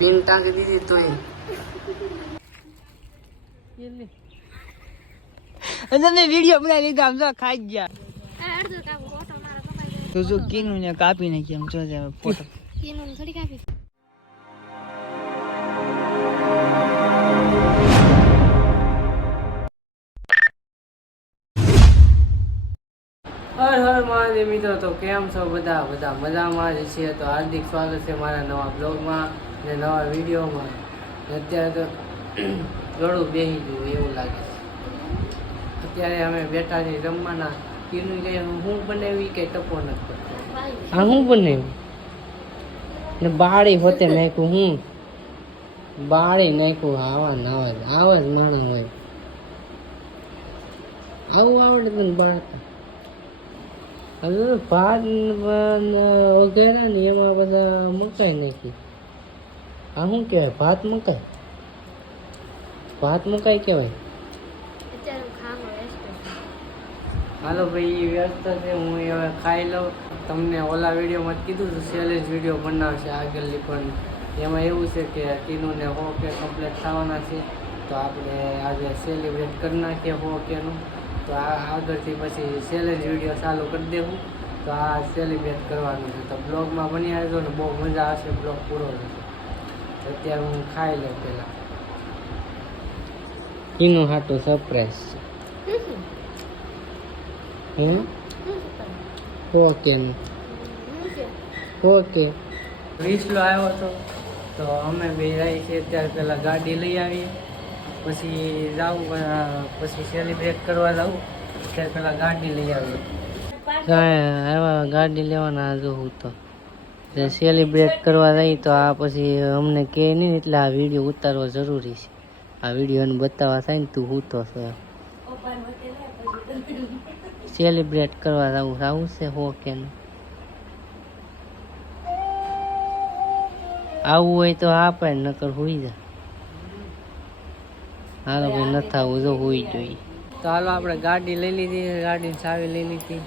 Pin ટાંકી દીધી તોય. તમે વીડિયો બનાવી લીધા આમ જો ખાઈ ગયા. આ અડધો કાપો ફોટો મારા પપ્પા તો જો કીનું ને કાપી નાખી એમ જો ફોટો. થોડી કાપી. હર હર મહાદેવ મિત્રો, તો કેમ છો બધા? બધા મજામાં જ છીએ. તો હાર્દિક સ્વાગત છે મારા નવા બ્લોગમાં ને નવા વિડીયોમાં. અત્યારે તો ગળું બેસી ગયું એવું લાગે છે. અત્યારે અમે બેઠા છીએ રમવાના કીનું કે હું બનાવી કે ટપો નથી કરતો હા, હું બનાવ્યું ને બાળી હોતે નાખ્યું, હું. બાળી નાખ્યું, આવા નાવા આવા જ માણસ હોય. આવું આવડે તને બાળતા હવે ભાત વગેરે ને એમાં બધા મકાઈ નાખી. આ શું કહેવાય? ભાત મકાઈ? ભાત મકાઈ કહેવાય? હાલો ભાઈ વ્યસ્ત છે હું હવે ખાઈ લઉં. તમને ઓલા વિડીયોમાં જ કીધું હતું સેલેજ વીડિયો બનાવશે આગળની પણ. એમાં એવું છે કે ટીનુને હો કે કમ્પ્લીટ થવાના છે તો આપણે આજે સેલિબ્રેટ કરી નાખીએ હો કેનું તો આ આગળથી પછી ચેલેન્જ વીડિયો ચાલુ કરી દેવું. તો આ સેલિબ્રેટ કરવાનું છે. તો બ્લોગમાં બની આવ્યો ને બહુ મજા આવશે બ્લોગ પૂરો થશે. અત્યારે હું ખાઈ લઉં પહેલાં. ટીનું હાટું સરપ્રાઈઝ હમ ઓકે. ઓકે. વિસલો આવ્યો હતો તો અમે બે રહી છીએ ત્યારે પહેલાં ગાડી લઈ આવીએ. પછી જાઉં પછી સેલિબ્રેટ કરવા જાઉં, ત્યારે પહેલાં ગાડી લઈ આવ્યો આવ્યા ગાડી લેવાના જો હું તો. સેલિબ્રેટ કરવા જઈ તો આ પછી અમને કહે નહીં, એટલે આ વીડિયો ઉતારવો જરૂરી છે. આ વિડીયોને બતાવવા થાય ને તું હું તો છો એમ. સેલિબ્રેટ કરવા જવું આવું છે હો કે નહીં? આવું હોય તો આપણે નકર હોઈ જા હાલો ભાઈ નથા આવું જો હોઈ જોઈએ. તો હાલો આપણે ગાડી લઈ લીધી ગાડીની ચાવી લઈ લીધી.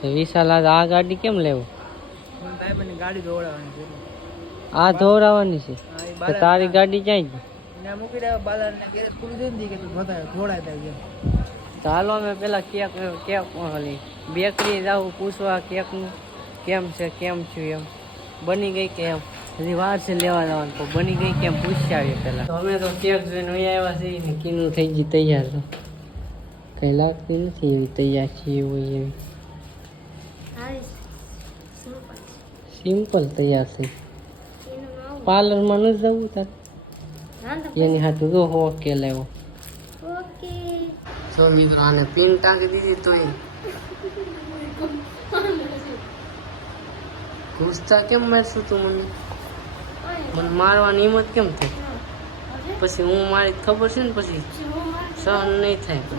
તો વિશાલ આજ આ ગાડી કેમ લેવું? ભાઈ મને ગાડી દોડાવવાની છે. આ ધોવડાવવાની છે? તો તારી ગાડી ક્યાં છે ને મૂકી દે બાલાર ગેરેજ ખુલી દે ને કે તું ધોતા તો હાલો અમે પેલા કેક કેક ઓલી બેકરી જાવું પૂછવા કેકનું કેમ છે કેમ છું એમ. બની ગઈ કે એમ. હજી વાર છે લેવા જવાનું તો બની ગઈ કેમ પૂછી આવીએ પેલા તો અમે તો કેક જોઈને અહીં આવ્યા છીએ ને કીનું થઈ ગઈ તૈયાર તો. કઈ લાગતી નથી એવી તૈયાર છે એવું. એવી સિમ્પલ તૈયાર છે. પાર્લરમાં ન જવું તાર. એની હાટું તો હો કે લેવો. ઓકે તો મિત્રો આને પિન ટાંકી દીધી તોય. ઘૂસતા કેમ મારશું તું મને? મને મારવાની હિંમત કેમ થઈ? પછી હું મારી ખબર છે ને પછી સહન નહીં થાય ને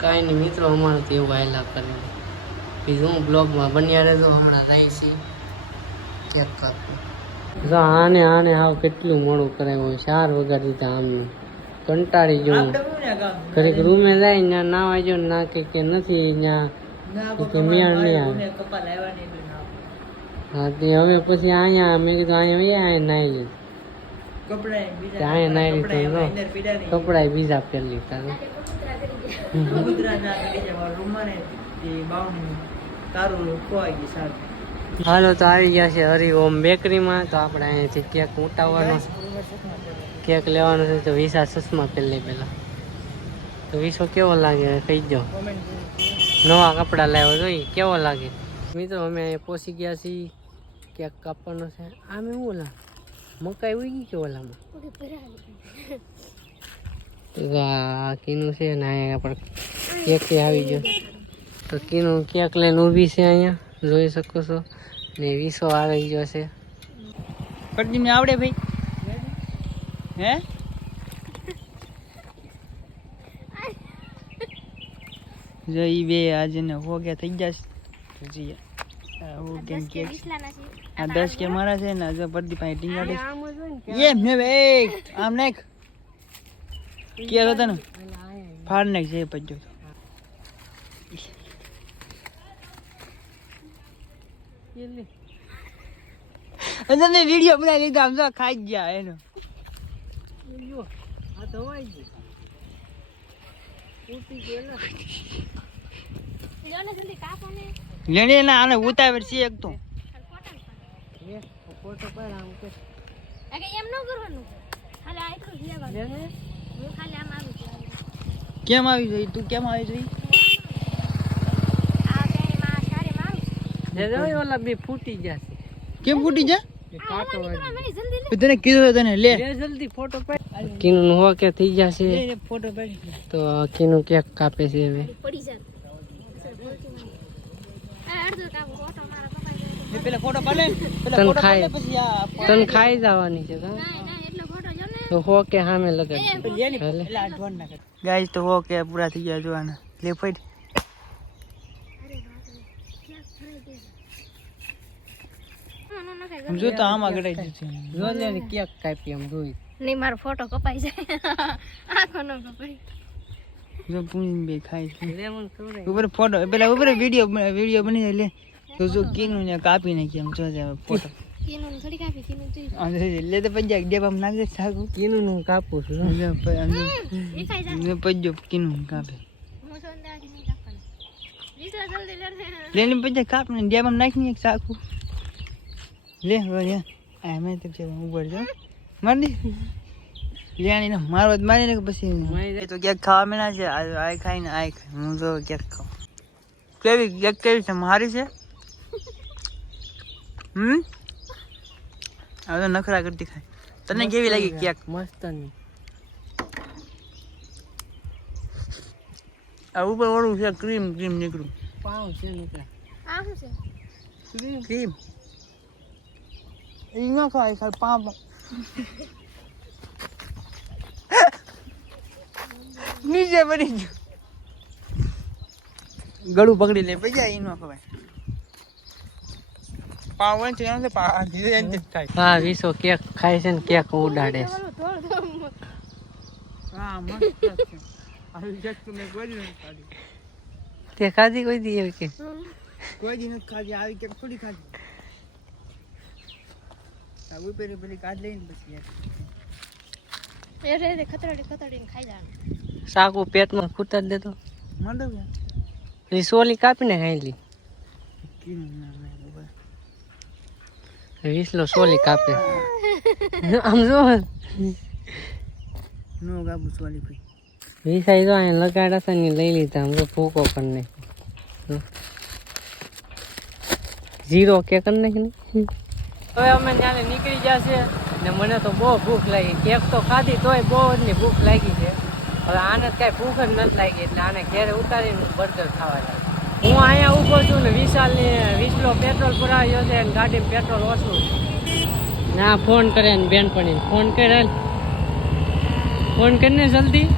કાંઈ નહીં મિત્રો અમારે તો એવું આયલા કરે. બીજું હું બ્લોગમાં બન્યા રહેતો હમણાં રહી છે. કેક. કરતો જો આને આને હાવ કેટલું મોડું કરાવ્યું ચાર વગાડી દીધા આમ કંટાળી જવું ઘરેક રૂમે જાય ત્યાં નાવા જો ના કે કે નથી ત્યાં કે મેળ નહીં આવે કપા લાવ્યા નહીં એટલે ના હા તે હવે પછી અહીંયા મેં કીધું અહીંયા અહીંયા નાઈ લીધું કપડા બીજા નાઈ લીધું જો. અંદર પીડા નહીં. કપડાય બીજા પહેરી લીધા તે હાલો તો આવી ગયા છે હરિઓમ બેકરીમાં તો આપણે અહીંયાથી કેક ઉટાવવાનો કેક લેવાનો છે તો વિસા ચશ્મા પહેરી પહેલા તો વિસો કેવો લાગે કહી દો. નવા કપડાં લાવ્યો જોઈ કેવો લાગે? મિત્રો અમે અહીંયા પહોંચી ગયા છીએ. કેક કાપવાનો છે. આમે શું ઓલા મકાઈ ઉગી કે ઓલામાં? તો આ કીનું છે ને અહીંયા આપણે કેક આવી ગયો. તો કીનું કેક લઈને ઊભી છે અહીંયા જોઈ શકો છો. ને વિસો આવી ગયો છે. કટજીમને આવડે ભાઈ. હે? જો ઈ બે આજે ને હો ગયા થઈ ગયા છે. જી આ હો કેમ કે આ દસ કે મારા છે ને જો પરદી પાસે ટીંગાડે આમ જ હોય ને છે. એમ ને આમ નાખ. કે હતો ને. ફાડ છે પંજો અને તમે વીડિયો બનાવી લીધો આમ તો ખાઈ ગયા એનો. આ ગયું. જલ્દી કાપો ને. લેણી ના આને ઉતાવળ છે એક તો ફોટો પાડ આમ કે એમ ન કરવાનું ખાલી આ જ લેવાનું હું ખાલી આમ આવી છું કેમ આવી જોઈએ તું કેમ આવી જોઈ આ બેની માં સારી માં આવી છું. લે જો, ઓલા બે ફૂટી ગયા છે. કેમ ફૂટી જા એ આ કાંટો ઓલા વાગી. નીકળવા મળી, જલ્દી લે તને કીધું તને લે જલ્દી ફોટો પાડ કિનું નું હોકે થઈ જશે ફોટો પાડી તો કિનું કેક કાપે છે હવે પડી જાય આ અડધો કાપો ફોટો મારા પપ્પા જોડે. પેલા ફોટો પાડે પેલા ફોટો પાડે પછી આ તને ખાઈ જવાની છે કા ના ના એટલો ફોટો જો ને. તો હોકે સામે લગાડી ગાઈસ તો હો કે પૂરા થઈ ગયા જોવાના. લે હા, આમ જો તો આમાં આગળ જ છે. જો લે ને કેક કાપી એમ જોઈ. નહીં મારો ફોટો કપાઈ જાય. આખો નો કપાઈ જો પૂંજી બે ખાઈ લે ઉપર ફોટો પેલા ઉપર વિડિયો વિડિયો બની જાય લે. તો જો કીનું ને કાપી નાખી આમ જો ફોટો. કીનું થોડી કાપી કીનું તું આમ લે પંજા ડેબામ નાખ દે સાગુ. કિનું નું કાપું છું આમ જો આમ ખાઈ પંજો કીનું કાપે. હું તો અંદાજ નહીં કાપવાનું. લીધો જલ્દી લે ને. લે ને પંજા કાપ ને ડેબામ નાખી એક સાગુ લે હવે આ મેં તો છે ઉપર જો મારી દે. લે આની ને મારો મારી ને પછી તો ક્યાંક ખાવા મેળા છે આ આ ખાઈ ને આ ખાય હું તો ક્યાંક ખાઉં. કેવી કેવી છે? મારી છે? હમ? હવે તો નખરા કરતી ખાય તને કેવી લાગી કેક મસ્તની આ ઉપર ઓળું છે ક્રીમ ક્રીમ નીકળું પાવ છે નીકળ્યા આ શું છે? ક્રીમ એ ન ખાય ખાલી પાપ નીચે પડી ગયું. ગળું પકડી લે પછી એ ન ખવાય. પાવ વંચ એમ તો પાવ ધીરે એમ જ ખાય હા વિસો કેક ખાય છે ને કેક ઉડાડે છે. છે. આવી તો ખાધી. તે ખાધી કોઈ દી એવી કે? કોઈ દી નથી ખાધી આવી કેક થોડી ખાધી. આ ઉપર પેલી કાઢ લઈને પછી યાર. એ રે રે ખતરાડી ખતરાડીને ખાઈ જવાનું સાકુ પેટમાં ખૂટા દેતો. એ સોલી કાપીને ખાઈ લી. ના ના વિસલો સોલી કાપે આમ જો નો ગાબુ સોલી ભાઈ વિસાઈ જો અહીંયા લગાડ્યા છે ને લઈ લીધા આમ તો ભૂકો કરી નાખ્યો ઝીરો કે કરી નાખી હવે અમે ત્યાં નીકળી જશે ને મને તો બહુ ભૂખ લાગી કેક તો ખાધી તોય બહુ જ ભૂખ લાગી છે હવે આને કાંઈ ભૂખ જ નથી લાગી એટલે આને ઘેરે ઉતારીને બર્ગર ખાવા હું અહીંયા ઊભો છું ને વિશાલને વીસલો પેટ્રોલ પુરાવ્યો છે અને ગાડીમાં પેટ્રોલ ઓછું ના ફોન કરે ને બેનપણીને. ફોન કરે ફોન કરીને જલ્દી.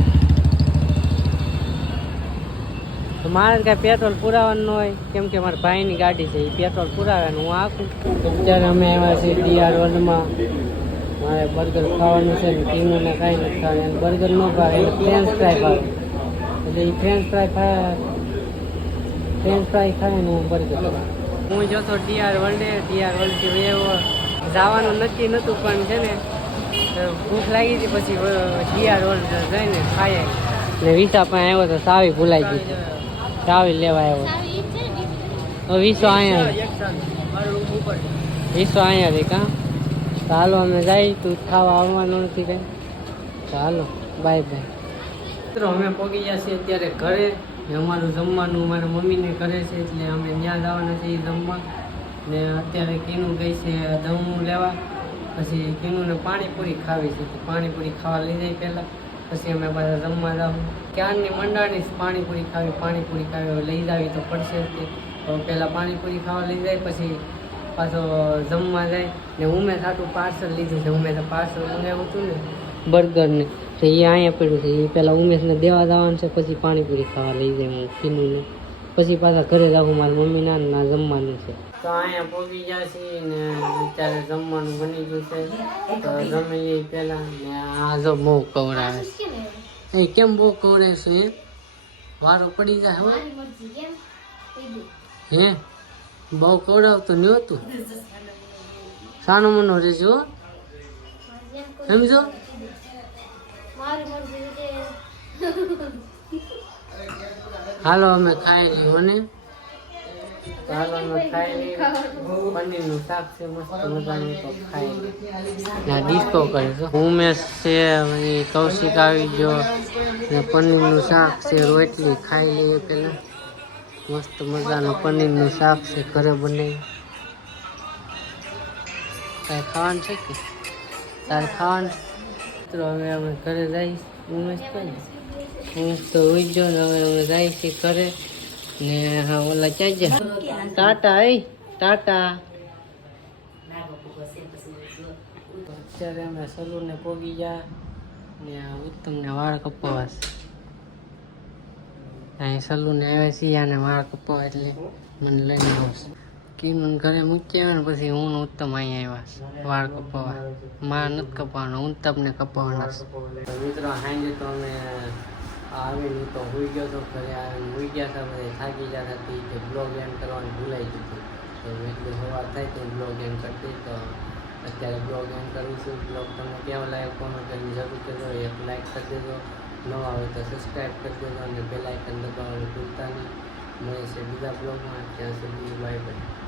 તો મારે કાંઈ પેટ્રોલ પુરાવાનું ન હોય? કેમ કે મારા ભાઈની ગાડી છે એ પેટ્રોલ પુરાવે ને હું આખું. અત્યારે અમે આવ્યા છીએ ડીઆર વર્લ્ડમાં મારે બર્ગર ખાવાનું છે ને ટીમોને કાંઈ નથી ખાવાનું. બર્ગર ન ભાવે એટલે ફ્રેન્ચ ફ્રાય ભાવે. એટલે એ ફ્રેન્ચ ફ્રાય ખાય ફ્રેન્ચ ફ્રાય ખાય ને હું દઉં હું જોતો ડીઆર વર્લ્ડે ડીઆર વર્લ્ડથી જવાનું નક્કી નહોતું પણ છે ને ભૂખ લાગી હતી પછી ડીઆર વર્લ્ડ જઈને ખાઈએ. ને વિસા પણ આવ્યો તો સાવી ભૂલાઈ ગઈ. સાવી લેવા. આવ્યો. વીસો અહીંયા વિસો અહીંયા રહી કા? ચાલો અમે જાય તું ખાવા આવવાનું નથી કઈ. ચાલો બાય બાય. મિત્રો અમે પહોંચી ગયા છીએ અત્યારે ઘરે. અમારું જમવાનું મારા મમ્મીને કરે છે એટલે અમે ત્યાં જવાના છીએ જમવા. ને અત્યારે કીનું ગઈ છે જમવું લેવા. પછી કીનુંને પાણીપુરી ખાવી છે પાણીપુરી ખાવા લઈ જાય પહેલાં. પછી અમે પાછા જમવા જાવ ક્યારની મંડાણી પાણીપુરી ખાવી પાણીપુરી ખાવી લઈ જાવી તો પડશે જ તો. પહેલાં પાણીપુરી ખાવા લઈ જાય, પછી પાછો જમવા જાય. ને ઉમેશ આટલું પાર્સલ લીધું છે, ઉમેશ પાર્સલ મંગાવ્યું હતું ને? બર્ગરને. તો એ અહીંયા પડ્યું છે એ પહેલાં ઉમેશને દેવા જવાનું છે પછી પાણીપુરી ખાવા લઈ જાય હું કીનુંને પછી પાછા ઘરે જાઉં મારી મમ્મીના ના જમવાનું છે. તો અહીંયા પહોંચી ગયા છીએ ને અત્યારે જમવાનું બની ગયું છે. તો જમી લઈએ પહેલાં ને આ જો બહુ કવરાવે છે. એ કેમ બહુ કવરે છે? વારો પડી જાય હો. મારી મરજી કેમ? કહી દે. હે? બહુ કવડાવતું નહીં હતું સાનું મનો રહેજો સમજો? મારી મરજી છે હાલો અમે ખાઈ લીધું ને? હાલો અમે ખાઈ લીધું પનીરનું શાક છે મસ્ત મજાનું તો ખાઈ ના ડિસ્કો કરે ઉમેશ છે કૌશિક આવી ગયો. ને પનીરનું શાક છે રોટલી ખાઈ લઈએ પેલા મસ્ત મજાનું પનીરનું શાક છે ઘરે બનાવી તારે ખાવાનું છે કે? તારે ખાવાનું? મિત્રો હવે અમે ઘરે જઈશ. ઉમેશ ને ઉમેશ તો હોઈ જો ને હવે અમે છે ઘરે. ને ઓલા ક્યાં ટાટા, એ, ટાટા. અત્યારે અમે સલૂને પોગી ગયા. ને ઉત્તમ ઉત્તમને વાળ કપાવા અહીં સલૂને આવ્યા છે અને વાળ કપાવા એટલે મને લઈને આવશે. કીનું ઘરે મૂકી આવ્યા ને પછી હું ઉત્તમ અહીંયા આવ્યા વાળ કપાવા માં નથી કપાવાનો ઉત્તમને કપાવાના મિત્રો સાંજે તો અમે આવીને તો હોઈ ગયો તો ઘરે આવીને હોઈ ગયા હતા, બધા થાકી ગયા હતા કે બ્લોગ એન્ડ કરવાનું ભૂલાઈ ગયું તો એટલું સવાર થાય તો બ્લોગ એન્ડ કરતી, તો અત્યારે બ્લોગ એન્ડ કરું છું. બ્લોગ તમને કેવા લાગે કોમેન્ટ કરીને જરૂર કરજો. એક લાઈક કરી દેજો. નવા હોય તો સબસ્ક્રાઈબ કરી દેજો અને બેલાઇકન દબાવવાનું ભૂલતા નહીં. મળે છે બીજા બ્લોગમાં. ત્યાં સુધી બાય બાય